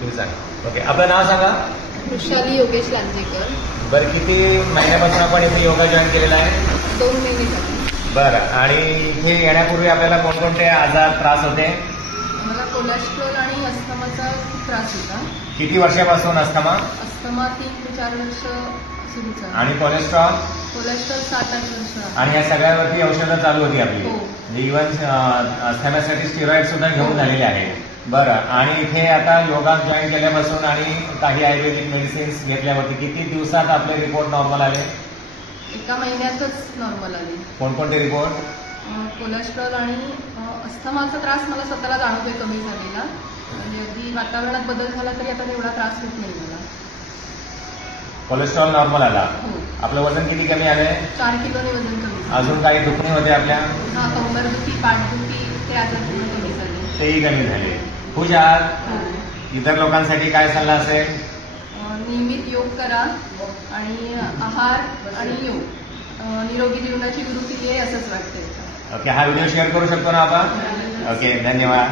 तुम्ही सांगा. ओके, आपलं नाव सांगा. वृषाली योगेश लांजेकर. बरं, किती महिन्यापासून आपण इथे योगा जॉईन केलेला आहे? 2 महिने झाले. बरं, आणि इथे येण्यापूर्वी आपल्याला कोणकोणते आजार त्रास होते? मला कोलेस्ट्रॉल आणि अस्थमाचा खूप त्रास होता. किती वर्षापासून अस्थमा? अस्थमा 3 ते 4 वर्ष सुरू झाला. आणि कोलेस्ट्रॉल? कोलेस्ट्रॉल 7-8 वर्ष. आणि या सगळ्यावरती औषधं चालू होती आपली? हो. म्हणजे इव्हन अस्थमासाठी स्टिरॉइड सुद्धा घेऊन झालेले आहे. बरं, आणि इथे आता योगा जॉईन केल्यापासून आणि काही आयुर्वेदिक मेडिसिन्स घेतल्यावरती किती दिवसात आपले रिपोर्ट नॉर्मल आले? 1 महिन्यातच नॉर्मल आली. कोणकोणते रिपोर्ट? कोलेस्ट्रॉल आणि अस्थमाचा त्रास मला स्वतःला जाणवतोय कमी झालेला. म्हणजे अगदी वातावरणात बदल झाला तरी आता एवढा त्रास होत नाही मला. कोलेस्ट्रॉल नॉर्मल आला. हो. आपलं वजन किती कमी आलंय? 4 किलोने वजन कमी झालं. अजून काही दुखणे होते आपल्या? कंबरदुखी, पाठदुखी ते आजार पूर्ण कमी झाले. तेही कमी झाले. खुश आहात? हो. इतर लोकांसाठी काय सल्ला असेल? नियमित योग करा आणि आहार आणि योग निरोगी जीवनाची गुरुकिल्ली आहे असंच वाटतंय. ओके, हा व्हिडिओ शेअर करू शकतो ना आपण? ओके, धन्यवाद.